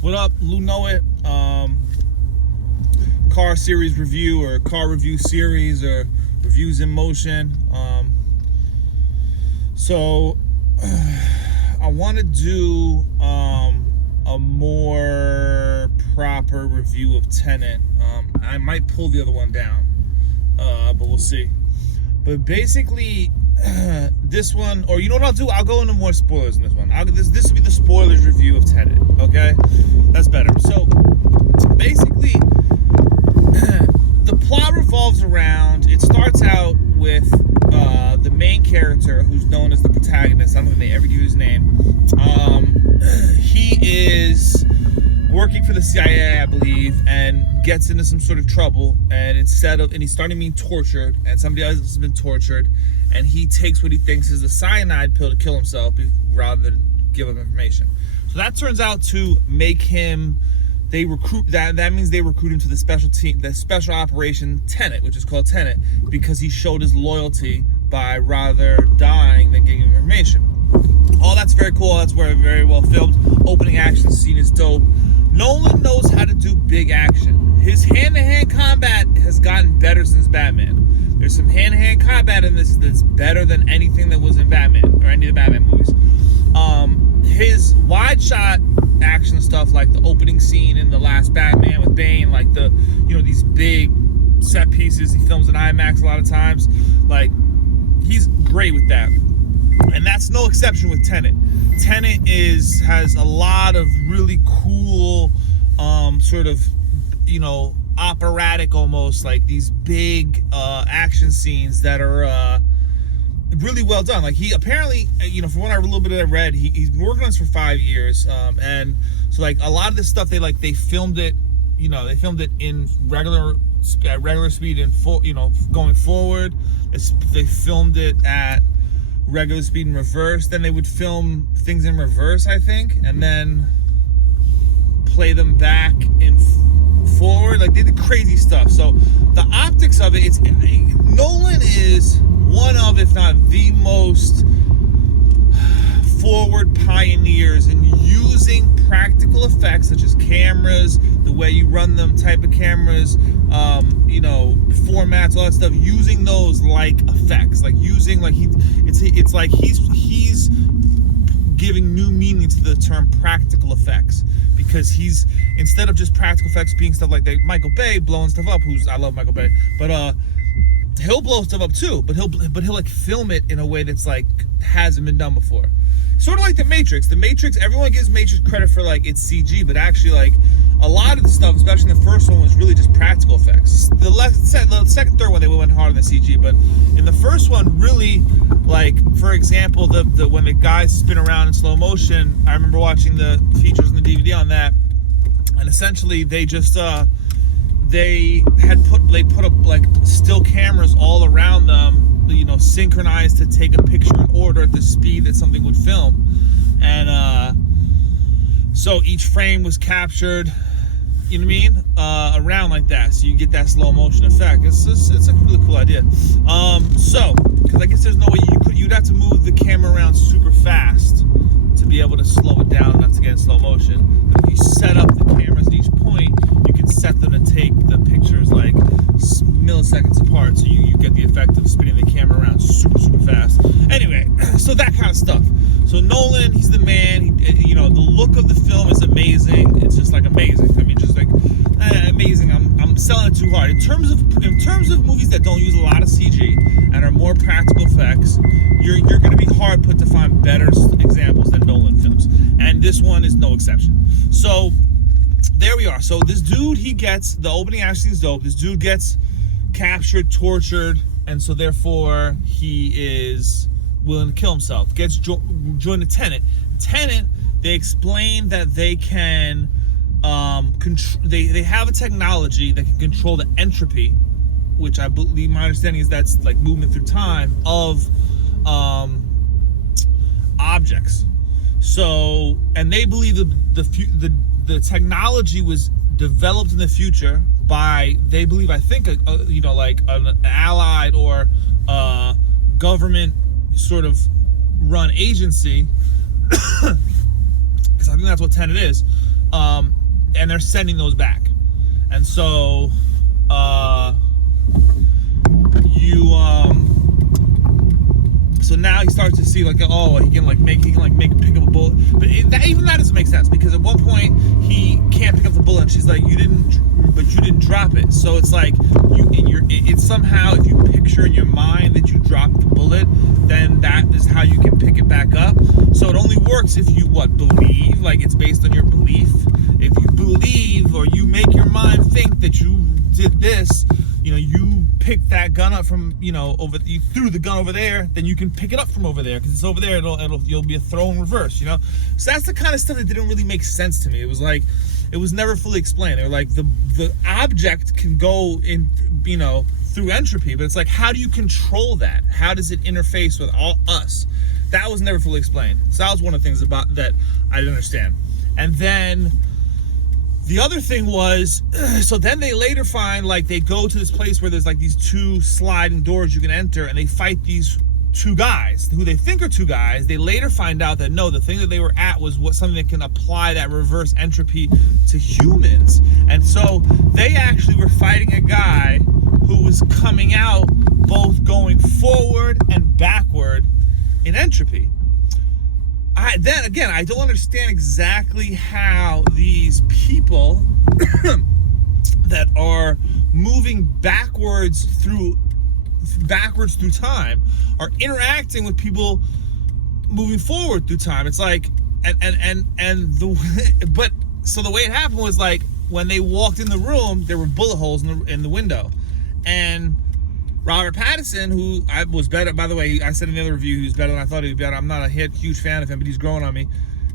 What up, Lou Know It? Car series review or car review series or reviews in motion. So I want to do a more proper review of Tenet. I might pull the other one down, but we'll see. But basically, this one, or you know what I'll do? I'll go into more spoilers in this one. This will be the spoilers review of Tenet. Okay, that's better. So basically, the plot revolves around. It starts out with the main character, who's known as the protagonist. I don't think they ever give his name. He is working for the CIA, I believe, and gets into some sort of trouble. And he's starting being tortured, and somebody else has been tortured, and he takes what he thinks is a cyanide pill to kill himself rather than give up information. So that turns out to make him. They recruit that means they recruit him to the special team, the special operation Tenet, which is called Tenet, because he showed his loyalty by rather dying than giving information. All that's very cool. That's very well filmed. Opening action scene is dope. Nolan knows how to do big action. His hand-to-hand combat has gotten better since Batman. There's some hand-to-hand combat in this that's better than anything that was in Batman or any of the Batman movies. His wide shot action stuff, like the opening scene in the last Batman with Bane, like these big set pieces he films in IMAX a lot of times, like he's great with that. And that's no exception with Tenet. Tenet has a lot of really cool sort of operatic, almost like these big action scenes that are really well done. Like he apparently, from what I read, he's been working on this for 5 years, and so like a lot of this stuff they filmed it, they filmed it in regular speed and going forward. They filmed it at regular speed in reverse. Then they would film things in reverse, I think, and then play them back in forward. Like they did crazy stuff. So the optics of it, Nolan is one of, if not the most forward pioneers in using practical effects such as cameras, the way you run them, type of cameras, formats, all that stuff, using those like effects, like using it's like he's giving new meaning to the term practical effects, because he's, instead of just practical effects being stuff like that, Michael Bay blowing stuff up, I love Michael Bay, but he'll blow stuff up too, but he'll like film it in a way that's like hasn't been done before. Sort of like The Matrix. Everyone gives Matrix credit for like it's CG, but actually like a lot of the stuff, especially in the first one, was really just practical effects. The second, third one, they went harder than CG, but in the first one, really, like for example, the when the guys spin around in slow motion, I remember watching the features on the DVD on that, and essentially they just they put up like still cameras all around them, synchronized to take a picture in order at the speed that something would film, and so each frame was captured, around like that, so you get that slow motion effect. It's a really cool idea. So because I guess there's no way you'd have to move the camera around super fast to be able to slow it down enough to get in slow motion. But if you set up the cameras at each point, you can set them to take the pictures like milliseconds apart, so you get the effect of spinning the camera around super fast. Anyway, so that kind of stuff. So Nolan, he's the man. The look of the film is amazing. It's just like amazing. I mean, just like amazing. I'm selling it too hard. In terms of movies that don't use a lot of CG and are more practical effects, you're going to be hard put to find better examples than Nolan films, and this one is no exception. So there we are. So this dude, the opening action is dope. This dude gets captured, tortured, and so therefore he is willing to kill himself. Gets joined the Tenet. They explain that they can they have a technology that can control the entropy, which I believe, my understanding is that's like movement through time of objects. So, and they believe the technology was developed in the future by, they believe, I think, like an allied or government sort of run agency, because I think that's what Tenet is. and they're sending those back. And so so now he starts to see like, oh, he can pick up a bullet, but even that doesn't make sense, because at one point he can't pick up the bullet and she's like, you didn't drop it. So it's like it's somehow, if you picture in your mind that you dropped the bullet, then that is how you can pick it back up. So it only works if you believe, like it's based on your belief. If you believe, or you make your mind think that you did this, you picked that gun up from, you threw the gun over there, then you can pick it up from over there, because it's over there. You'll be a throw in reverse, So that's the kind of stuff that didn't really make sense to me. It was like, it was never fully explained. They were like, the object can go in, through entropy, but it's like, how do you control that? How does it interface with us? That was never fully explained. So that was one of the things about that I didn't understand. And then the other thing was, so then they later find, like, they go to this place where there's like these two sliding doors you can enter, and they fight these two guys who they think are two guys. They later find out that no, the thing that they were at was something that can apply that reverse entropy to humans. And so they actually were fighting a guy who was coming out both going forward and backward in entropy. Then again, I don't understand exactly how these people that are moving backwards through time are interacting with people moving forward through time. It's like, but so the way it happened was, like, when they walked in the room, there were bullet holes in the window, and Robert Pattinson, who I was better, by the way, I said in the other review he was better than I thought he was better. I'm not a huge fan of him, but he's growing on me.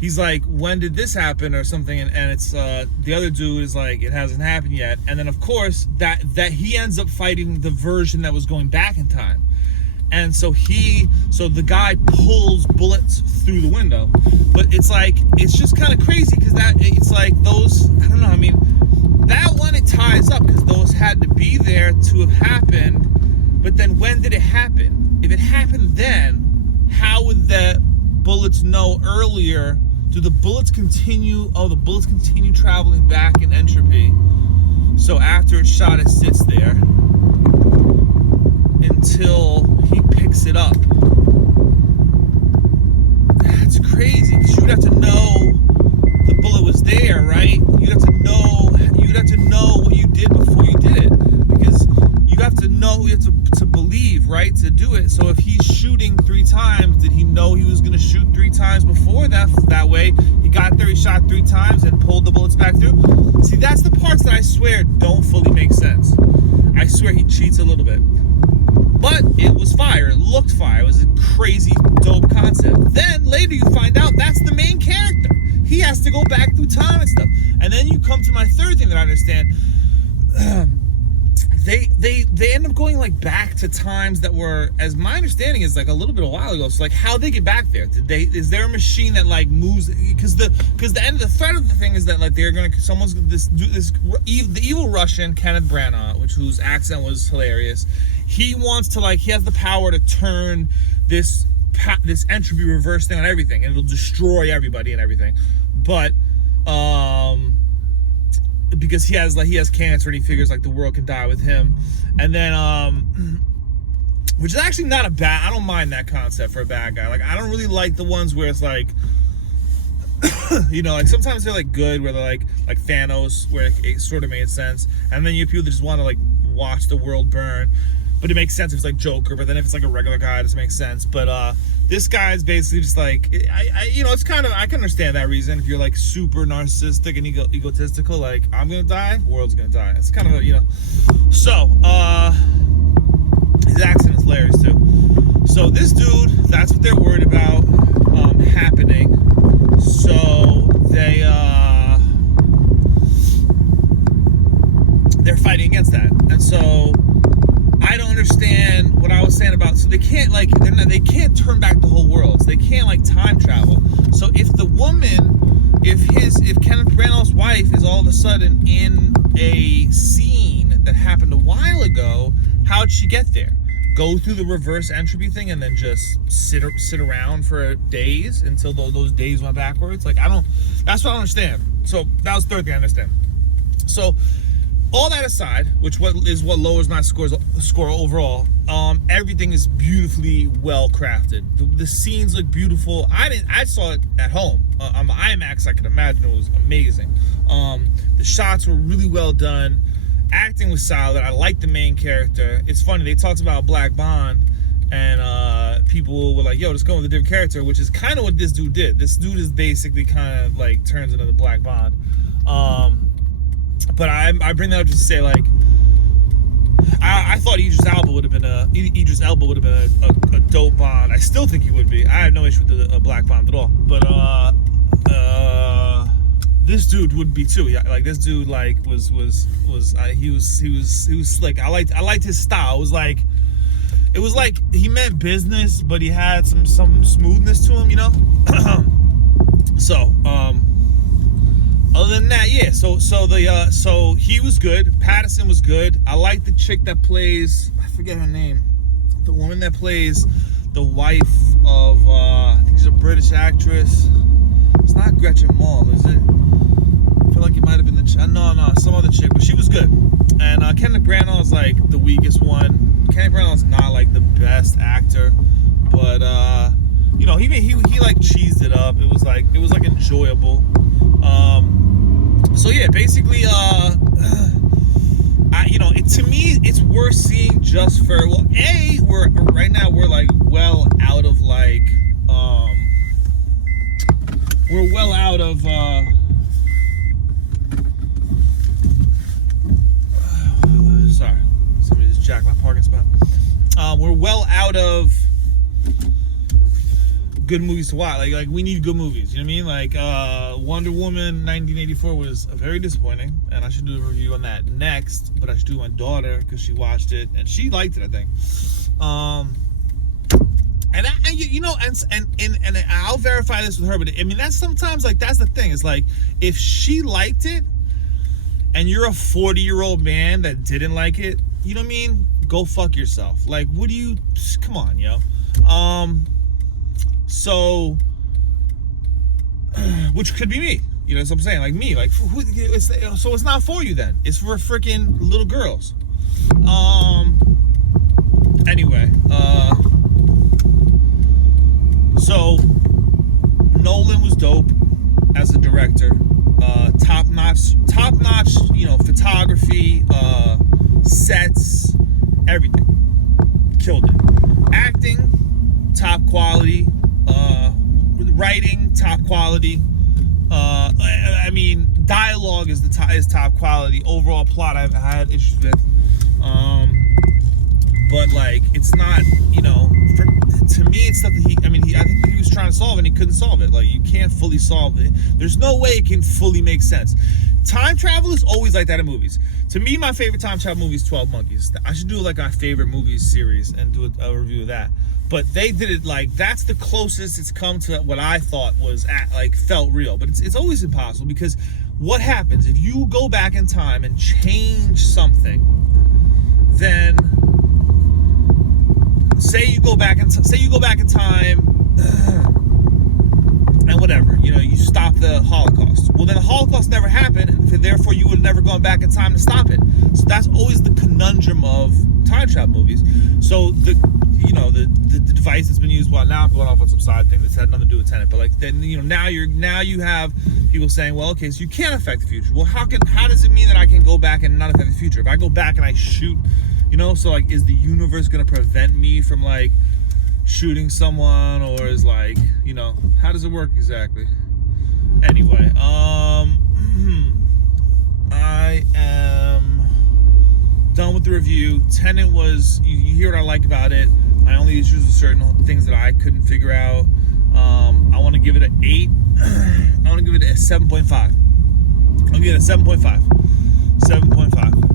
He's like, when did this happen or something? And it's the other dude is like, it hasn't happened yet. And then of course that he ends up fighting the version that was going back in time. And so the guy pulls bullets through the window. But it's like, it's just kind of crazy, because it's like those, I don't know, I mean, that one, it ties up because those had to be there to have happened. But then when did it happen? If it happened then, how would the bullets know earlier? Do the bullets continue? Oh, the bullets continue traveling back in entropy. So after it's shot, it sits there until he picks it up. That's crazy, because you'd have to know the bullet was there, right? You'd have to know what you did before you did it, because you have to know, you have to believe, right, to do it. So if he's shooting 3 times, did he know he was going to shoot 3 times before that way? He got there, he shot 3 times and pulled the bullets back through. See, that's the parts that I swear don't fully make sense. I swear he cheats a little bit. But it was fire. It looked fire. It was a crazy, dope concept. Then later you find out that's the main character. He has to go back through time and stuff. And then you come to my third thing that I understand. They end up going like back to times that were, as my understanding is, like a little bit a while ago. So like, how they get back there? Is there a machine that like moves? Because the thread of the thing is that like the evil Russian Kenneth Branagh, whose accent was hilarious. He wants to, like, he has the power to turn this entropy reverse thing on everything, and it'll destroy everybody and everything. But because he has cancer, and he figures like the world can die with him. And then which is actually not I don't mind that concept for a bad guy. Like, I don't really like the ones where it's like like sometimes they're like good, where they're like Thanos, where it sort of made sense. And then you have people that just want to like watch the world burn. But it makes sense if it's like Joker, but then if it's like a regular guy, it doesn't make sense. But this guy's basically just like, it's kind of, I can understand that reason. If you're like super narcissistic and egotistical, like, I'm gonna die, world's gonna die. It's kind of a, So, his accent is hilarious too. So this dude, that's what they're worried about happening. So they're fighting against that. And so I don't understand what I was saying about, so they can't like, they can't turn back the whole world. So they can't like time travel. So if the woman, if Kenneth Branagh's wife is all of a sudden in a scene that happened a while ago, how'd she get there? Go through the reverse entropy thing and then just sit around for days until those days went backwards? Like, that's what I don't understand. So that was the third thing I understand. So all that aside, which what lowers my score overall, everything is beautifully well crafted. The scenes look beautiful. I saw it at home on the IMAX. I can imagine it was amazing. The shots were really well done. Acting was solid. I liked the main character. It's funny, they talked about Black Bond, and people were like, yo, let's go with a different character, which is kind of what this dude did. This dude is basically kind of like turns into the Black Bond. But I bring that up just to say, like, I thought Idris Elba would have been a dope Bond. I still think he would be. I have no issue with a Black Bond at all. But this dude would be too. Yeah, like this dude, like was slick. I liked his style. It was like he meant business, but he had some smoothness to him, you know. So other than that, yeah. So he was good. Pattinson was good. I like the chick that plays, I forget her name, the woman that plays the wife of I think she's a British actress. It's not Gretchen Mol, is it? I feel like it might have been no, some other chick, but she was good. And Kenneth Branagh is like the weakest one. Kenneth Branagh is not like the best actor, but you know, he like cheesed it up. It was like enjoyable. So yeah, basically, to me, it's worth seeing just for, well, we're like well out of like, we're well out of, sorry, somebody just jacked my parking spot. We're well out of good movies to watch. Like we need good movies, you know what I mean? Like Wonder Woman 1984 was very disappointing, and I should do a review on that next, but I should do my daughter because she watched it and she liked it, I think. And I'll verify this with her, but I mean, that's sometimes, like, that's the thing. It's like, if she liked it and you're a 40-year-old man that didn't like it, you know what I mean? Go fuck yourself. Like, come on, yo. So, which could be me, you know what I'm saying? Like me, like, so it's not for you then. It's for freaking little girls. Anyway, so Nolan was dope as a director. Top notch, you know, photography, sets, everything. Killed it. Acting, top quality. Writing, top quality. I mean, dialogue is top quality. Overall plot, I've had issues with. But like, it's not, you know, to me, it's stuff that I think he was trying to solve and he couldn't solve it. Like, you can't fully solve it. There's no way it can fully make sense. Time travel is always like that in movies. To me, my favorite time travel movie is 12 Monkeys. I should do like my favorite movies series and do a review of that. But they did it like, that's the closest it's come to what I thought was felt real. But it's always impossible, because what happens if you go back in time and change something? Then say you go back in time and whatever, you know, you stop the Holocaust. Well, then the Holocaust never happened, and therefore you would have never gone back in time to stop it. So that's always the conundrum of time travel movies. So the device that's been used. Well, now I'm going off on some side thing. This had nothing to do with Tenet, but like, then, you know, now you have people saying, well, okay, so you can't affect the future. Well, how does it mean that I can go back and not affect the future? If I go back and I shoot, you know, so like, is the universe gonna prevent me from like shooting someone, or is like, you know, how does it work exactly? Anyway, I am done with the review. Tenet was, you hear what I like about it. My only issues with certain things that I couldn't figure out. I want to give it an 8. I want to give it a 7.5. I'll give it a 7.5. 7.5.